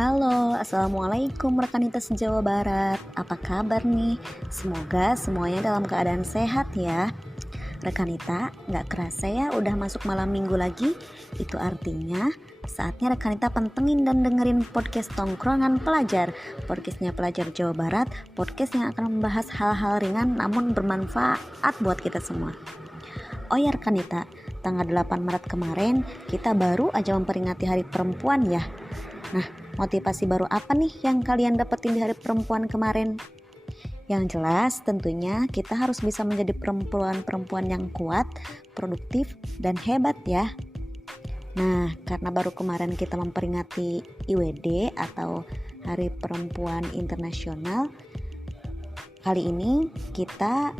Halo, Assalamualaikum rekan Jawa Barat. Apa kabar nih? Semoga semuanya dalam keadaan sehat ya. Rekanita, nggak kerasa ya udah masuk malam minggu lagi. Itu artinya saatnya rekanita pantengin dan dengerin podcast Tongkrongan Pelajar. Podcastnya Pelajar Jawa Barat, podcast yang akan membahas hal-hal ringan namun bermanfaat buat kita semua. Oh ya rekanita, tanggal 8 Maret kemarin kita baru aja memperingati Hari Perempuan ya. Nah, motivasi baru apa nih yang kalian dapetin di Hari Perempuan kemarin? Yang jelas tentunya kita harus bisa menjadi perempuan-perempuan yang kuat, produktif, dan hebat ya. Nah, karena baru kemarin kita memperingati IWD atau Hari Perempuan Internasional, kali ini kita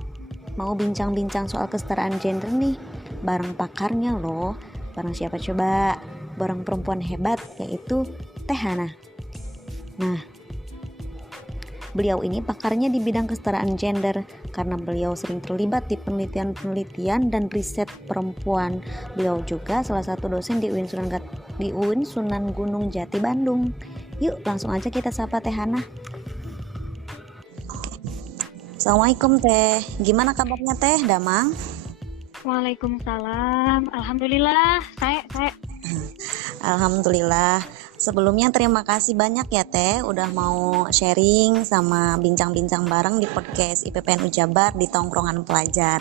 mau bincang-bincang soal kesetaraan gender nih, bareng pakarnya loh. Bareng siapa coba? Bareng perempuan hebat, yaitu Teh Hana. Nah, beliau ini pakarnya di bidang kesetaraan gender karena beliau sering terlibat di penelitian dan riset perempuan. Beliau juga salah satu dosen di UIN Sunan Gunung Jati Bandung. Yuk langsung aja kita sapa Teh Hana. Assalamualaikum Teh, gimana kabarnya Teh, Damang? Waalaikumsalam. Alhamdulillah, saya. Alhamdulillah. Sebelumnya terima kasih banyak ya Teh udah mau sharing sama bincang-bincang bareng di podcast IPPNU Jabar di Tongkrongan Pelajar.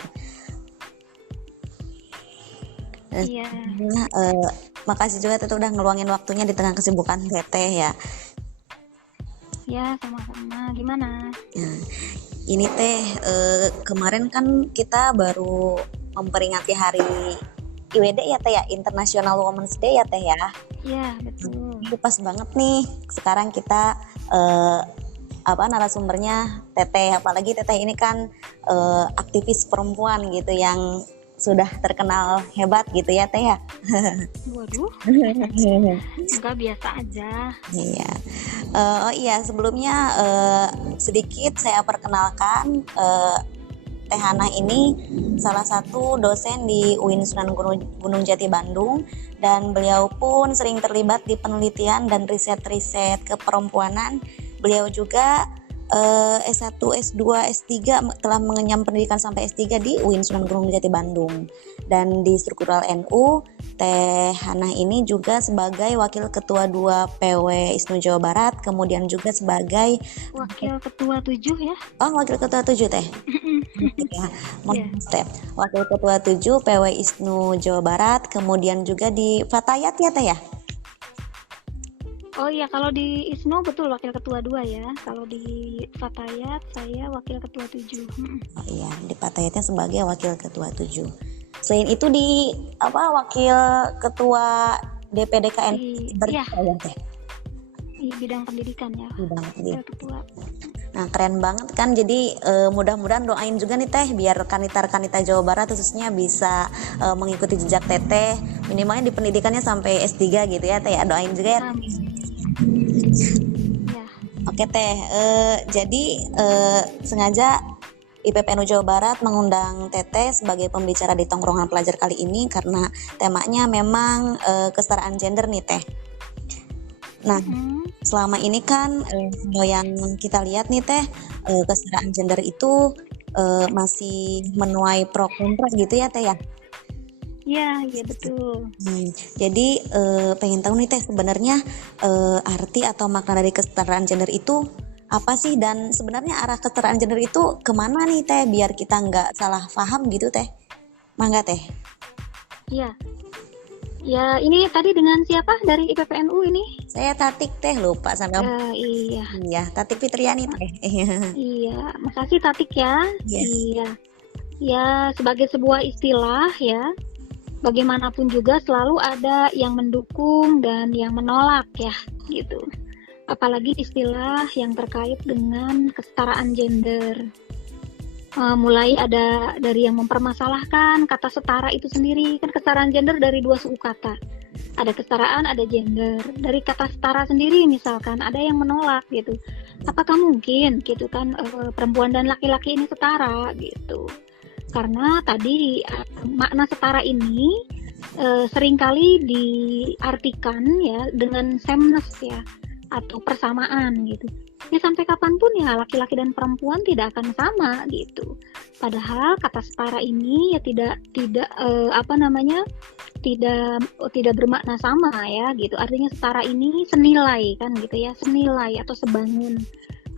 Iya. Makasih juga Teh udah ngeluangin waktunya di tengah kesibukan Teteh ya. Ya, sama-sama. Gimana? Nah, ini Teh kemarin kan kita baru memperingati hari IWD ya Teh ya, International Women's Day ya Teh ya. Iya, betul. Itu pas banget nih sekarang kita narasumbernya Teteh, apalagi Teteh ini kan aktivis perempuan gitu yang sudah terkenal hebat gitu ya Teh ya. Waduh. Enggak, biasa aja. Iya. Sebelumnya sedikit saya perkenalkan, Teh Hana ini salah satu dosen di UIN Sunan Gunung Jati Bandung, dan beliau pun sering terlibat di penelitian dan riset-riset keperempuanan. Beliau juga S1, S2, S3 telah mengenyam pendidikan sampai S3 di UIN Sunan Gunung Jati Bandung. Dan di struktural NU, Teh Hana ini juga sebagai Wakil Ketua 2 PW ISNU Jawa Barat, kemudian juga sebagai Wakil Ketua 7 ya? Oh, Wakil Ketua 7 Teh. Ya, Teh. Wakil Ketua 7 PW ISNU Jawa Barat, kemudian juga di Fatayat ya Teh ya? Oh iya, kalau di ISNU betul Wakil Ketua 2 ya. Kalau di Fatayat saya Wakil Ketua 7. Oh iya, di Fatayatnya sebagai Wakil Ketua 7. Selain itu di Wakil Ketua DPDKN Iya. ya Teh? Di bidang pendidikan ya. Bidang Wakil Ketua. Nah, keren banget kan. Jadi mudah-mudahan doain juga nih Teh biar rekanita Jawa Barat khususnya bisa mengikuti jejak Teteh, minimalnya di pendidikannya sampai S3 gitu ya Teh ya. Doain juga ya. Amin. Ya. Oke Teh, jadi sengaja IPPNU Jawa Barat mengundang Teteh sebagai pembicara di Tongkrongan Pelajar kali ini karena temanya memang kesetaraan gender nih Teh. Nah, selama ini kan yang kita lihat nih Teh, kesetaraan gender itu masih menuai pro kontra gitu ya Teh ya. Iya betul. Jadi pengen tahu nih Teh, sebenarnya arti atau makna dari kesetaraan gender itu apa sih, dan sebenarnya arah kesetaraan gender itu kemana nih Teh, biar kita nggak salah paham gitu Teh. Mangga Teh. Iya. Ya, ini tadi dengan siapa dari IPPNU ini? Saya Tatik Teh, lupa sampai. Iya. Iya, Tatik Fitriani Teh. Iya, makasih Tatik ya. Yes. Iya. Ya, sebagai sebuah istilah ya, bagaimanapun juga selalu ada yang mendukung dan yang menolak ya, gitu. Apalagi istilah yang terkait dengan kesetaraan gender. Mulai ada dari yang mempermasalahkan kata setara itu sendiri. Kan kesetaraan gender dari dua suku kata. Ada kesetaraan, ada gender. Dari kata setara sendiri misalkan ada yang menolak gitu. Apakah mungkin gitu kan perempuan dan laki-laki ini setara gitu. Karena tadi makna setara ini seringkali diartikan ya dengan sameness ya, atau persamaan gitu. Ya sampai kapanpun ya laki-laki dan perempuan tidak akan sama gitu. Padahal kata setara ini ya tidak tidak bermakna sama ya gitu. Artinya setara ini senilai kan gitu ya, senilai atau sebangun.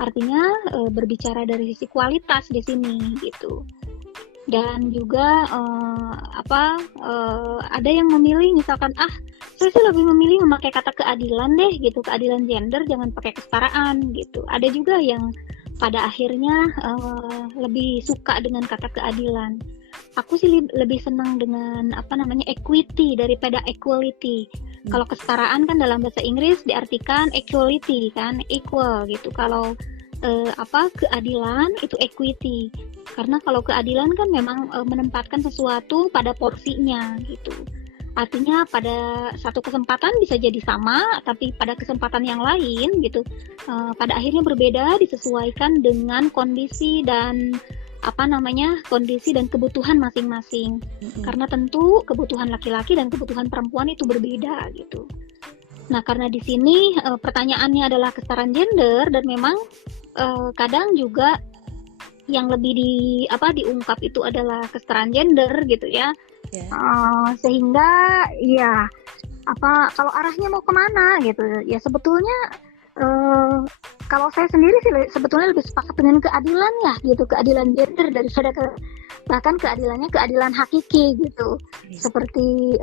Artinya berbicara dari sisi kualitas di sini gitu. Dan juga ada yang memilih misalkan saya sih lebih memilih memakai kata keadilan deh gitu, keadilan gender, jangan pakai kesetaraan gitu. Ada juga yang pada akhirnya lebih suka dengan kata keadilan. Aku sih lebih senang dengan equity daripada equality. Kalau kesetaraan kan dalam bahasa Inggris diartikan equality kan, equal gitu. Kalau keadilan itu equity. Karena kalau keadilan kan memang menempatkan sesuatu pada porsinya gitu. Artinya pada satu kesempatan bisa jadi sama, tapi pada kesempatan yang lain gitu pada akhirnya berbeda, disesuaikan dengan kondisi dan kondisi dan kebutuhan masing-masing. Karena tentu kebutuhan laki-laki dan kebutuhan perempuan itu berbeda gitu. Nah, karena di sini pertanyaannya adalah kesetaraan gender, dan memang kadang juga yang lebih diungkap itu adalah kesetaraan gender gitu ya. Sehingga ya kalau arahnya mau kemana gitu ya, sebetulnya kalau saya sendiri sih sebetulnya lebih sepakat dengan keadilan ya gitu, keadilan gender daripada bahkan keadilan hakiki gitu. Seperti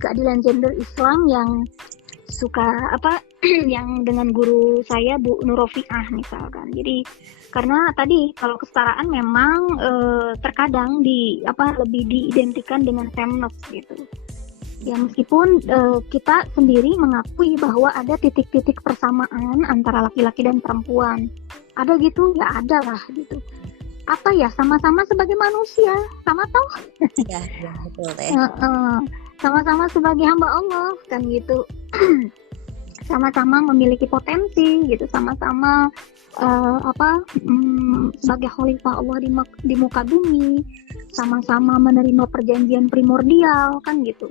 keadilan gender Islam yang suka yang dengan guru saya Bu Nurofiah misalkan. Jadi karena tadi kalau kesetaraan memang terkadang lebih diidentikan dengan feminist gitu. Ya meskipun kita sendiri mengakui bahwa ada titik-titik persamaan antara laki-laki dan perempuan. Ada gitu, ya ada lah gitu. Sama-sama sebagai manusia, sama toh? Ya, betul deh. Sama-sama sebagai hamba Allah kan gitu. Sama-sama memiliki potensi gitu, sama-sama sebagai khalifah Allah di muka bumi, sama-sama menerima perjanjian primordial kan gitu.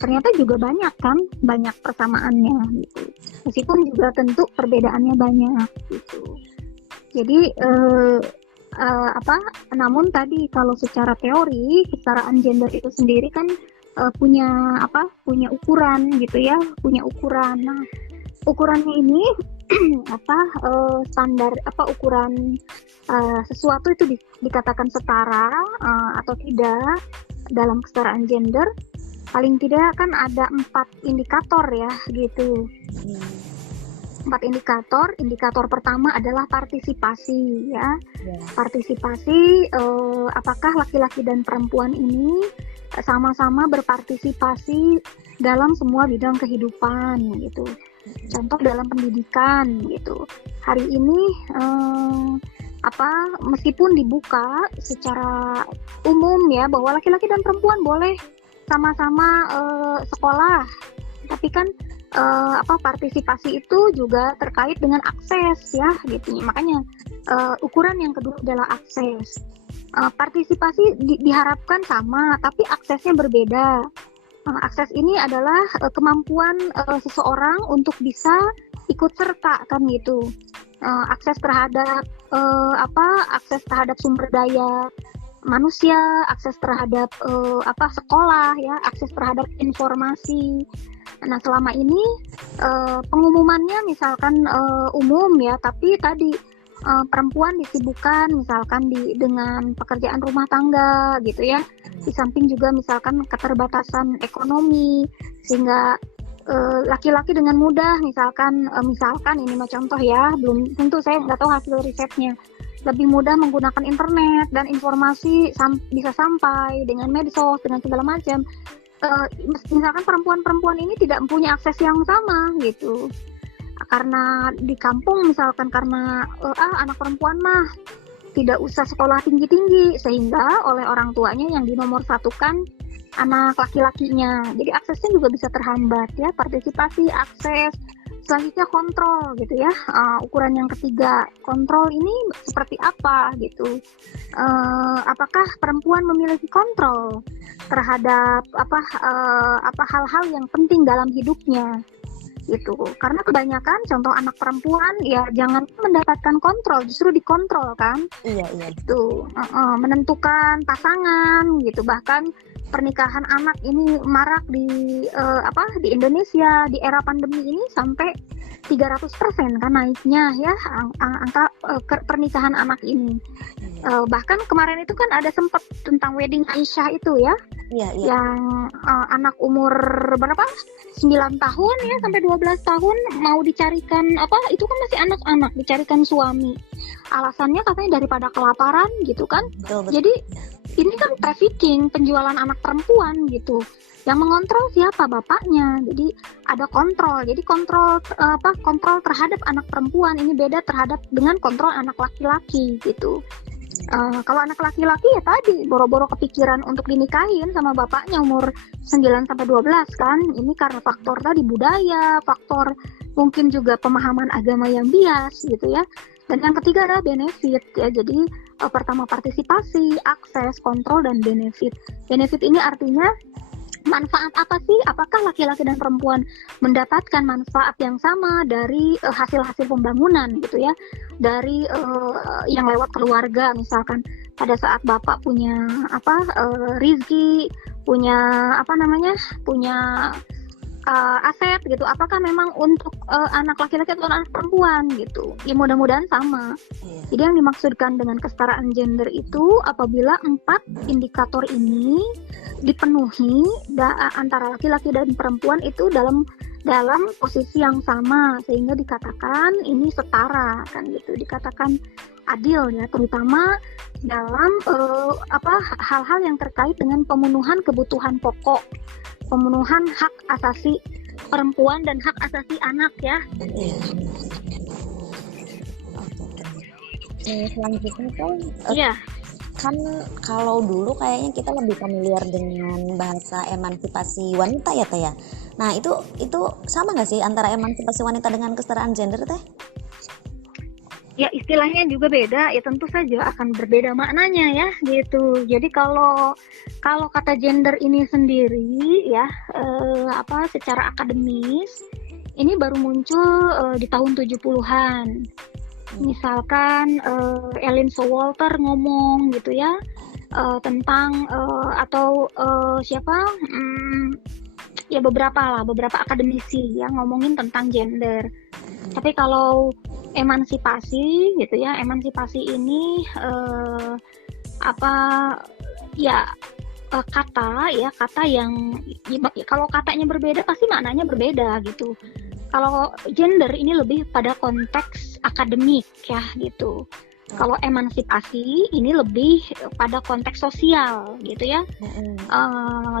Ternyata juga banyak persamaannya gitu. Meskipun juga tentu perbedaannya banyak gitu. Jadi namun tadi kalau secara teori kesetaraan gender itu sendiri kan punya ukuran gitu ya, punya ukuran. Nah, ukurannya ini standar ukuran sesuatu itu dikatakan setara atau tidak dalam kesetaraan gender, paling tidak kan ada 4 indikator ya gitu. 4 indikator pertama adalah partisipasi ya. Partisipasi, apakah laki-laki dan perempuan ini sama-sama berpartisipasi dalam semua bidang kehidupan gitu. Contoh dalam pendidikan gitu. Hari ini meskipun dibuka secara umum ya bahwa laki-laki dan perempuan boleh sama-sama sekolah, tapi kan partisipasi itu juga terkait dengan akses ya gitu. Makanya ukuran yang kedua adalah akses. Partisipasi diharapkan sama, tapi aksesnya berbeda. Akses ini adalah kemampuan seseorang untuk bisa ikut serta kan gitu. Akses terhadap akses terhadap sumber daya manusia, akses terhadap sekolah ya, akses terhadap informasi. Nah, selama ini pengumumannya misalkan umum ya, tapi tadi perempuan disibukkan misalkan dengan pekerjaan rumah tangga gitu ya. Di samping juga misalkan keterbatasan ekonomi, sehingga laki-laki dengan mudah misalkan ini mah contoh ya, belum tentu, saya nggak tahu hasil risetnya, lebih mudah menggunakan internet dan informasi bisa sampai dengan medsos, dengan segala macam. Misalkan perempuan-perempuan ini tidak mempunyai akses yang sama gitu. Karena di kampung misalkan karena anak perempuan mah tidak usah sekolah tinggi-tinggi, sehingga oleh orang tuanya yang dinomorsatukan anak laki-lakinya. Jadi aksesnya juga bisa terhambat ya, partisipasi, akses. Selanjutnya kontrol gitu ya. Ukuran yang ketiga, kontrol ini seperti apa gitu. Apakah perempuan memiliki kontrol terhadap hal-hal yang penting dalam hidupnya. gitu. Karena kebanyakan contoh anak perempuan ya jangan mendapatkan kontrol, justru dikontrol kan. Iya, iya. Itu menentukan pasangan gitu. Bahkan pernikahan anak ini marak di Indonesia di era pandemi ini sampai 300% kan naiknya ya angka pernikahan anak ini. Bahkan kemarin itu kan ada sempat tentang wedding Aisyah itu ya, Iya, iya. yang anak umur berapa? 9 tahun ya sampai 12 tahun mau dicarikan itu kan masih anak-anak, dicarikan suami. Alasannya katanya daripada kelaparan gitu kan. Betul, betul. Jadi ini kan trafficking, penjualan anak perempuan gitu. Yang mengontrol siapa? Bapaknya. Jadi ada kontrol. Jadi kontrol terhadap anak perempuan ini beda terhadap dengan kontrol anak laki-laki gitu. Kalau anak laki-laki ya tadi boro-boro kepikiran untuk dinikahin sama bapaknya umur 9 sampai 12 kan. Ini karena faktor tadi budaya, faktor mungkin juga pemahaman agama yang bias gitu ya. Dan yang ketiga adalah benefit ya. Jadi pertama partisipasi, akses, kontrol, dan benefit. Benefit ini artinya manfaat apa sih? Apakah laki-laki dan perempuan mendapatkan manfaat yang sama dari hasil-hasil pembangunan gitu ya? Dari yang lewat keluarga misalkan pada saat bapak punya rizki, punya punya aset gitu. Apakah memang untuk anak laki-laki atau anak perempuan gitu? Ya mudah-mudahan sama. Jadi yang dimaksudkan dengan kesetaraan gender itu apabila 4 indikator ini dipenuhi antara laki-laki dan perempuan itu dalam posisi yang sama sehingga dikatakan ini setara kan gitu, dikatakan adil ya, terutama dalam hal-hal yang terkait dengan pemenuhan kebutuhan pokok, pemenuhan hak asasi perempuan dan hak asasi anak ya. Selanjutnya kan Iya. Kan kalau dulu kayaknya kita lebih familiar dengan bahasa emansipasi wanita ya Teh ya. Nah itu sama nggak sih antara emansipasi wanita dengan kesetaraan gender Teh? Ya istilahnya juga beda ya, tentu saja akan berbeda maknanya ya gitu. Jadi kalau kata gender ini sendiri ya secara akademis ini baru muncul di tahun 70-an. Misalkan Ellen Showalter ngomong gitu ya tentang beberapa akademisi yang ngomongin tentang gender. Tapi kalau emansipasi gitu ya, emansipasi ini kata yang kalau katanya berbeda pasti maknanya berbeda gitu. Kalau gender ini lebih pada konteks akademik ya gitu. Kalau emansipasi ini lebih pada konteks sosial gitu ya,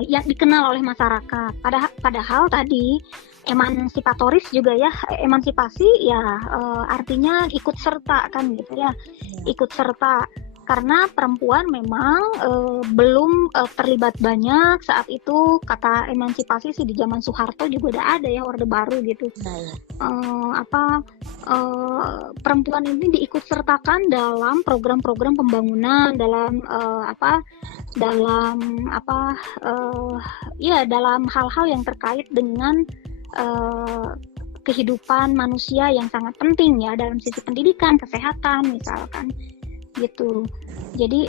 yang dikenal oleh masyarakat. Padahal tadi emansipatoris juga ya, emansipasi ya artinya ikut serta kan gitu ya, ikut serta. Karena perempuan memang belum terlibat banyak saat itu. Kata emansipasi sih di zaman Soeharto juga udah ada ya, Orde Baru gitu. Perempuan ini diikut sertakan dalam program-program pembangunan, dalam dalam hal-hal yang terkait dengan kehidupan manusia yang sangat penting ya, dalam sisi pendidikan, kesehatan misalkan gitu. Jadi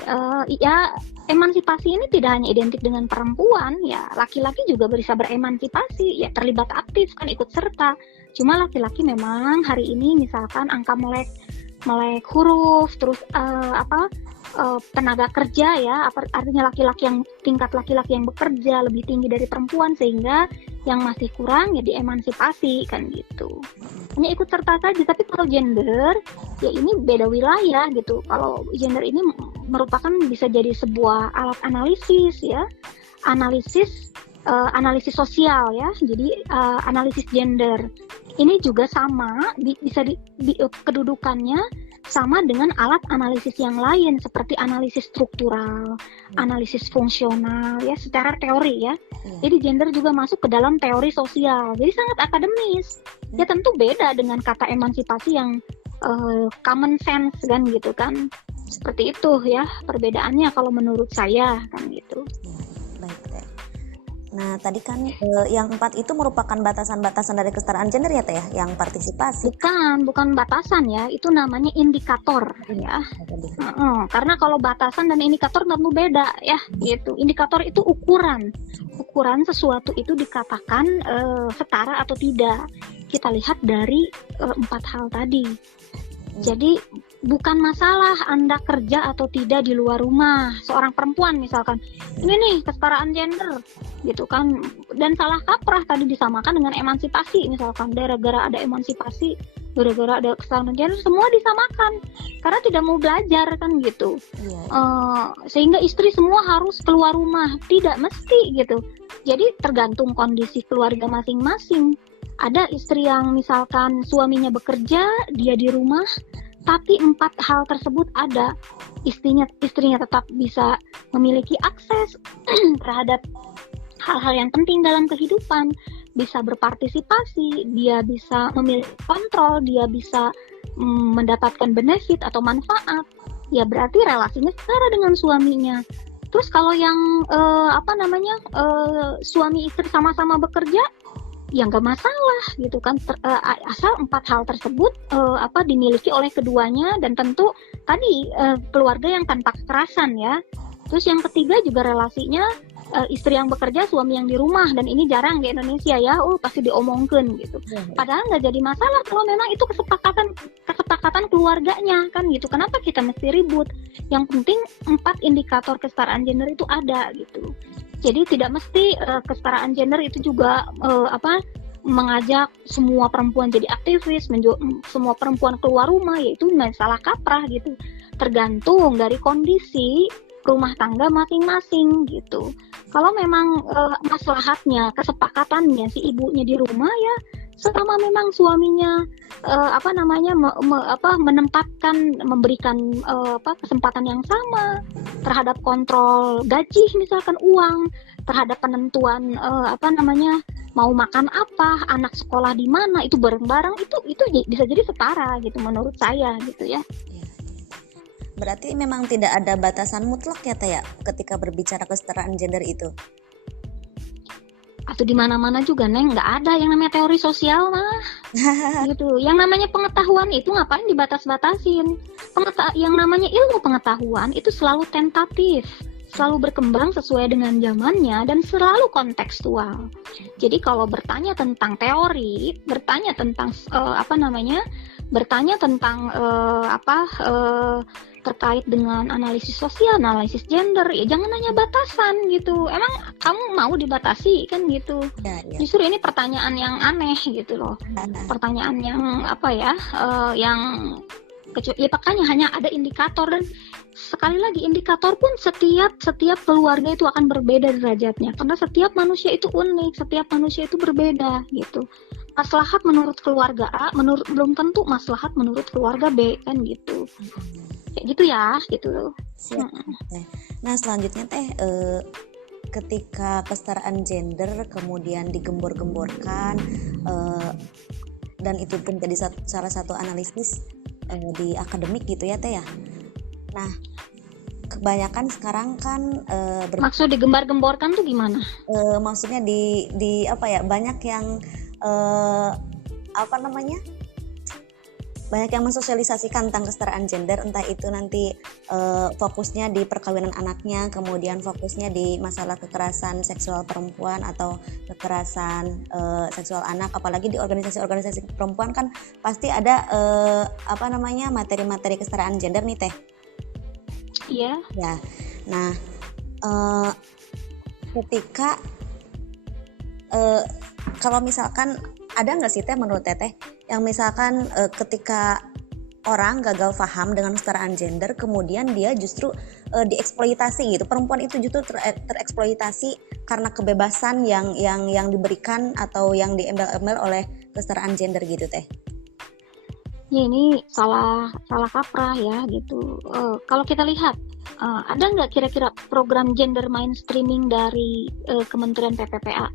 emansipasi ini tidak hanya identik dengan perempuan ya, laki-laki juga bisa beremansipasi ya, terlibat aktif kan, ikut serta. Cuma laki-laki memang hari ini misalkan angka melek huruf, terus tenaga kerja ya, artinya tingkat laki-laki yang bekerja lebih tinggi dari perempuan, sehingga yang masih kurang ya diemansipasi kan gitu. Hanya ikut serta saja. Tapi kalau gender ya ini beda wilayah gitu. Kalau gender ini merupakan bisa jadi sebuah alat analisis ya, analisis sosial ya. Jadi analisis gender ini juga sama, bisa kedudukannya sama dengan alat analisis yang lain seperti analisis struktural, analisis fungsional ya, secara teori ya. Jadi gender juga masuk ke dalam teori sosial. Jadi sangat akademis. Ya tentu beda dengan kata emansipasi yang common sense kan gitu kan. Seperti itu ya perbedaannya kalau menurut saya kan gitu. Baik, Teh. Nah, tadi kan yang 4 itu merupakan batasan-batasan dari kesetaraan gender ya Teh ya, yang partisipasi. Bukan batasan ya, itu namanya indikator ya. Karena kalau batasan dan indikator tentu beda ya, gitu. Indikator itu ukuran sesuatu itu dikatakan setara atau tidak. Kita lihat dari 4 hal tadi. Jadi bukan masalah Anda kerja atau tidak di luar rumah, seorang perempuan misalkan, ini nih kesetaraan gender gitu kan, dan salah kaprah tadi disamakan dengan emansipasi misalkan, gara-gara ada emansipasi, gara-gara ada kesetaraan gender semua disamakan karena tidak mau belajar kan gitu. Sehingga istri semua harus keluar rumah, tidak mesti gitu. Jadi tergantung kondisi keluarga masing-masing. Ada istri yang misalkan suaminya bekerja, dia di rumah, tapi 4 hal tersebut ada. Istrinya tetap bisa memiliki akses terhadap hal-hal yang penting dalam kehidupan, bisa berpartisipasi, dia bisa memiliki kontrol, dia bisa mendapatkan benefit atau manfaat. Ya berarti relasinya setara dengan suaminya. Terus kalau yang suami istri sama-sama bekerja, ya nggak masalah gitu kan, asal 4 hal tersebut dimiliki oleh keduanya, dan tentu tadi keluarga yang tanpa kekerasan ya. Terus yang ketiga juga relasinya istri yang bekerja, suami yang di rumah, dan ini jarang di Indonesia ya, pasti diomongkan gitu. Padahal nggak jadi masalah kalau memang itu kesepakatan keluarganya kan gitu. Kenapa kita mesti ribut? Yang penting 4 indikator kesetaraan gender itu ada gitu. Jadi tidak mesti kesetaraan gender itu juga mengajak semua perempuan jadi aktivis, semua perempuan keluar rumah, yaitu salah kaprah gitu. Tergantung dari kondisi rumah tangga masing-masing gitu. Kalau memang maslahatnya, kesepakatannya si ibunya di rumah ya, selama memang suaminya memberikan kesempatan yang sama terhadap kontrol gaji misalkan, uang, terhadap penentuan mau makan apa, anak sekolah di mana, itu bareng-bareng, itu bisa jadi setara gitu menurut saya gitu ya. Berarti memang tidak ada batasan mutlak ya Teh ya ketika berbicara kesetaraan gender itu. Atau di mana-mana juga Neng, nggak ada yang namanya teori sosial mah. Gitu. Yang namanya pengetahuan itu ngapain dibatas-batasin? Yang namanya ilmu pengetahuan itu selalu tentatif, selalu berkembang sesuai dengan zamannya dan selalu kontekstual. Jadi kalau bertanya tentang teori, bertanya tentang terkait dengan analisis sosial, analisis gender, ya jangan nanya batasan gitu. Emang kamu mau dibatasi kan gitu? Ya. Justru ini pertanyaan yang aneh gitu loh. Pertanyaan yang makanya hanya ada indikator, dan sekali lagi indikator pun setiap keluarga itu akan berbeda derajatnya karena setiap manusia itu unik, setiap manusia itu berbeda gitu. Maslahat menurut keluarga A belum tentu maslahat menurut keluarga B kan gitu. Kayak gitu ya gitu. Siap. Nah selanjutnya Teh, ketika kesetaraan gender kemudian digembor-gemborkan dan itu pun jadi salah satu analisis di akademik gitu ya Teh ya. Nah kebanyakan sekarang kan maksud digembar-gemborkan tuh gimana? Maksudnya di banyak yang banyak yang mensosialisasikan tentang kesetaraan gender, entah itu nanti fokusnya di perkawinan anaknya, kemudian fokusnya di masalah kekerasan seksual perempuan atau kekerasan seksual anak, apalagi di organisasi-organisasi perempuan kan pasti ada materi-materi kesetaraan gender nih Teh. Iya. Ya. Nah, ketika kalau misalkan ada nggak sih Teh menurut Teteh yang misalkan ketika orang gagal paham dengan kesetaraan gender kemudian dia justru dieksploitasi gitu, perempuan itu justru tereksploitasi karena kebebasan yang diberikan atau yang diembel-embel oleh kesetaraan gender gitu Teh? Ya ini salah kaprah ya gitu. Kalau kita lihat ada nggak kira-kira program gender mainstreaming dari Kementerian PPPA?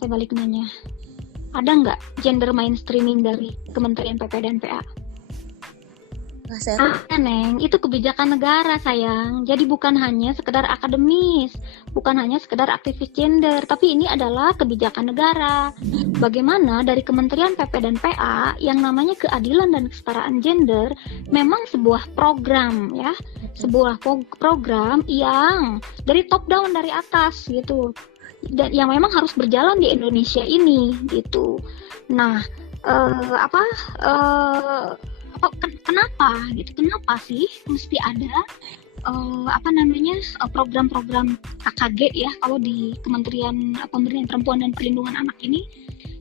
Saya balik nanya. Ada nggak gender mainstreaming dari Kementerian PP dan PA? Nah, saya Neng, itu kebijakan negara sayang. Jadi bukan hanya sekedar akademis, bukan hanya sekedar aktivis gender, tapi ini adalah kebijakan negara. Bagaimana dari Kementerian PP dan PA yang namanya keadilan dan kesetaraan gender memang sebuah program ya, sebuah program yang dari top down dari atas gitu. Dan yang memang harus berjalan di Indonesia ini gitu. Nah, apa kenapa gitu, kenapa sih mesti ada program-program KKG ya kalau di Kementerian Pemberdayaan Perempuan dan Perlindungan Anak ini,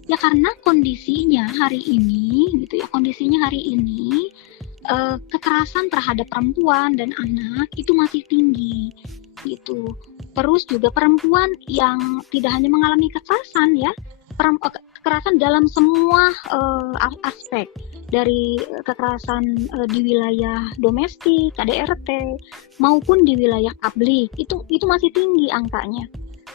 ya karena kondisinya hari ini gitu ya, kondisinya hari ini kekerasan terhadap perempuan dan anak itu masih tinggi gitu. Terus juga perempuan yang tidak hanya mengalami kekerasan ya, kekerasan dalam semua aspek, dari kekerasan di wilayah domestik, KDRT, maupun di wilayah publik, itu masih tinggi angkanya.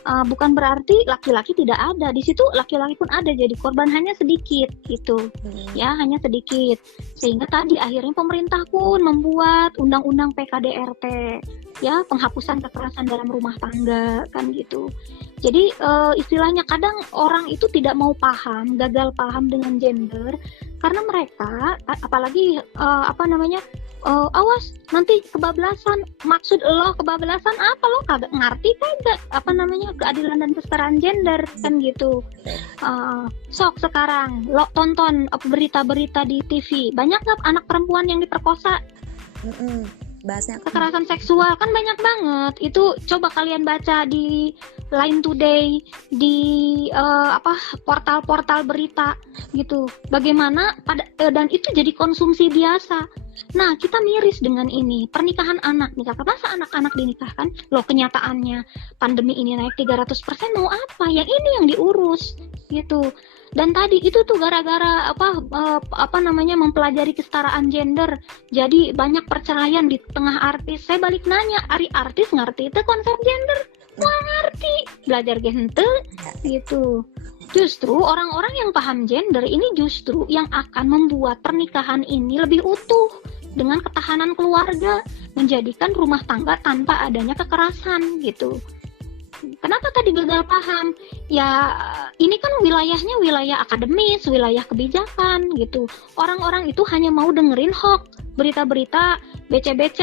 Bukan berarti laki-laki tidak ada, di situ laki-laki pun ada, jadi korban hanya sedikit gitu, ya hanya sedikit. Sehingga tadi akhirnya pemerintah pun membuat undang-undang PKDRT, ya penghapusan kekerasan dalam rumah tangga kan gitu. Jadi istilahnya kadang orang itu tidak mau paham, gagal paham dengan gender karena mereka apalagi awas nanti kebablasan. Maksud lo kebablasan apa, lo kagak ngerti kagak keadilan dan kesetaraan gender kan gitu. Sok sekarang lo tonton berita-berita di TV, banyak nggak anak perempuan yang diperkosa? Bahasnya Kekerasan seksual kan banyak banget. Itu coba kalian baca di Line Today, di portal-portal berita gitu. Bagaimana dan itu jadi konsumsi biasa. Nah, kita miris dengan ini. Pernikahan anak, masa anak-anak dinikahkan? Loh, kenyataannya pandemi ini naik 300%, mau apa? Yang ini yang diurus gitu. Dan tadi itu tuh gara-gara mempelajari kesetaraan gender, jadi banyak perceraian di tengah artis. Saya balik nanya, ari artis ngerti itu konsep gender? Wah, ngerti, belajar gente gitu. Justru orang-orang yang paham gender ini justru yang akan membuat pernikahan ini lebih utuh dengan ketahanan keluarga, menjadikan rumah tangga tanpa adanya kekerasan gitu. Kenapa tadi gagal paham? Ya ini kan wilayahnya wilayah akademis, wilayah kebijakan gitu. Orang-orang itu hanya mau dengerin hoax, berita-berita BC-BC.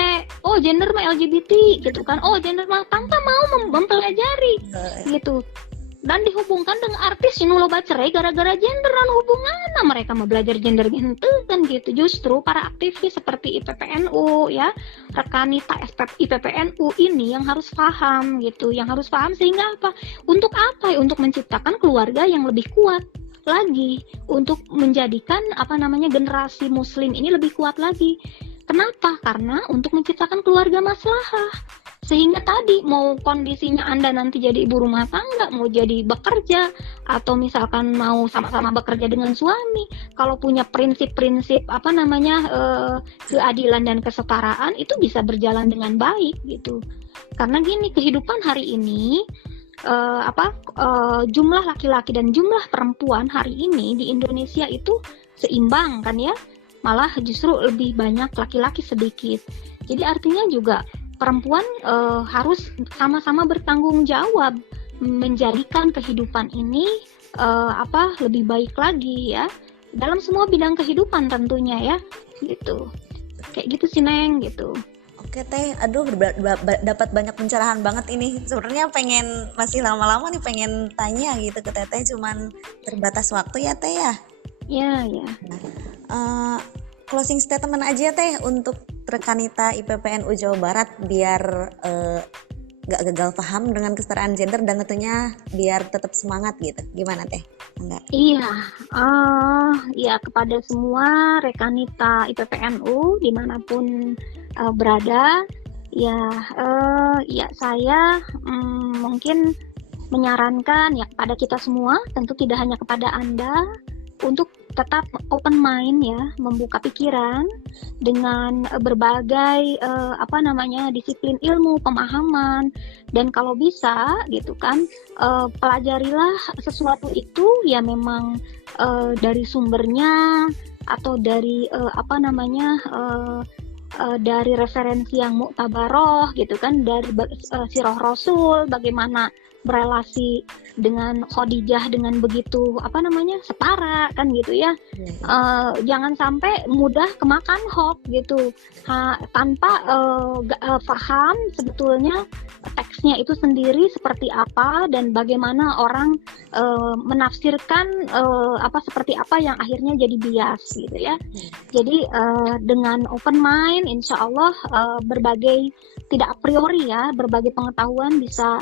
Oh, gender mah LGBT gitu kan. Oh, gender mah, tanpa mau mempelajari gitu. Dan dihubungkan dengan artis yang lo cerai gara-gara genderan, hubungannya mereka mau belajar gender gitu kan gitu. Justru para aktivis seperti IPPNU ya, rekanita IPPNU ini yang harus paham gitu, yang harus paham sehingga apa? Untuk apa? Untuk menciptakan keluarga yang lebih kuat lagi, untuk menjadikan generasi muslim ini lebih kuat lagi. Kenapa? Karena untuk menciptakan keluarga maslahah. Sehingga tadi mau kondisinya Anda nanti jadi ibu rumah tangga, mau jadi bekerja, atau misalkan mau sama-sama bekerja dengan suami, kalau punya prinsip-prinsip keadilan dan kesetaraan itu bisa berjalan dengan baik gitu. Karena gini, kehidupan hari ini jumlah laki-laki dan jumlah perempuan hari ini di Indonesia itu seimbang kan ya, malah justru lebih banyak laki-laki sedikit. Jadi artinya juga perempuan harus sama-sama bertanggung jawab menjadikan kehidupan ini lebih baik lagi ya, dalam semua bidang kehidupan tentunya ya gitu. Kayak gitu sih Neng gitu. Oke Teh, aduh dapat banyak pencerahan banget ini. Sebenarnya masih lama-lama nih pengen tanya gitu ke Teteh, cuman terbatas waktu ya Teh ya. Ya. Closing statement aja Teh untuk rekanita IPPNU Jawa Barat biar gak gagal paham dengan kesetaraan gender dan tentunya biar tetap semangat gitu. Gimana Teh? Enggak? Iya, kepada semua rekanita IPPNU dimanapun berada, saya mungkin menyarankan ya kepada kita semua, tentu tidak hanya kepada Anda, untuk tetap open mind ya, membuka pikiran dengan berbagai disiplin ilmu, pemahaman, dan kalau bisa gitu kan, pelajarilah sesuatu itu ya memang dari sumbernya atau dari apa namanya dari referensi yang muktabaroh gitu kan, dari sirah Rasul, bagaimana berelasi dengan Khadijah dengan begitu apa namanya setara kan gitu ya. Jangan sampai mudah kemakan hoax gitu, tanpa paham sebetulnya teksnya itu sendiri seperti apa dan bagaimana orang menafsirkan apa seperti apa yang akhirnya jadi bias gitu ya. Jadi dengan open mind, insya Allah berbagai tidak a priori ya, berbagai pengetahuan bisa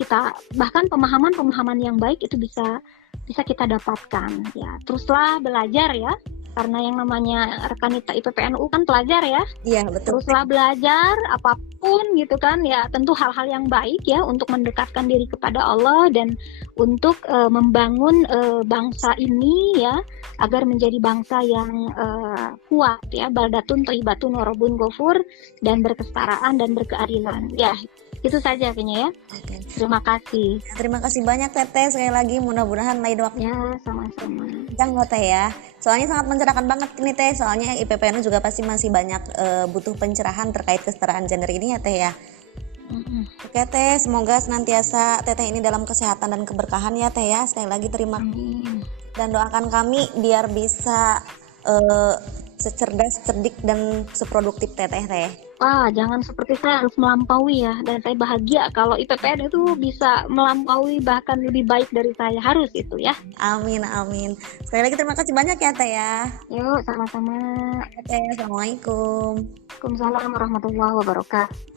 kita, bahkan pemahaman yang baik itu bisa kita dapatkan ya. Teruslah belajar ya, karena yang namanya rekanita IPPNU kan pelajar ya. Iya, betul. Teruslah belajar apapun gitu kan ya, tentu hal-hal yang baik ya untuk mendekatkan diri kepada Allah dan untuk membangun bangsa ini ya agar menjadi bangsa yang kuat ya, baldatun thayyibatun warabun ghafur, dan berkesetaraan dan berkeadilan ya. Itu saja kayaknya ya. Oke. Terima kasih. Terima kasih banyak Teteh, sekali lagi mudah-mudahan lain waktu Ya, sama-sama. jangan Teh ya. Soalnya sangat mencerahkan banget ini Teh. Soalnya IPPNU juga pasti masih banyak butuh pencerahan terkait kesetaraan gender ini ya Teh ya. Oke Teh, semoga senantiasa Teteh ini dalam kesehatan dan keberkahan ya Teh ya. Sekali lagi terima kasih. Amin. Dan doakan kami biar bisa secerdas, cerdik dan seproduktif Teteh Teh. Wah, jangan seperti saya harus melampaui ya. Dan saya bahagia kalau IPPN itu bisa melampaui bahkan lebih baik dari saya. Harus itu ya. Amin, amin. Sekali lagi terima kasih banyak ya Teh ya. Yuk, sama-sama. Oke Teh, Assalamualaikum. Waalaikumsalam warahmatullahi wabarakatuh.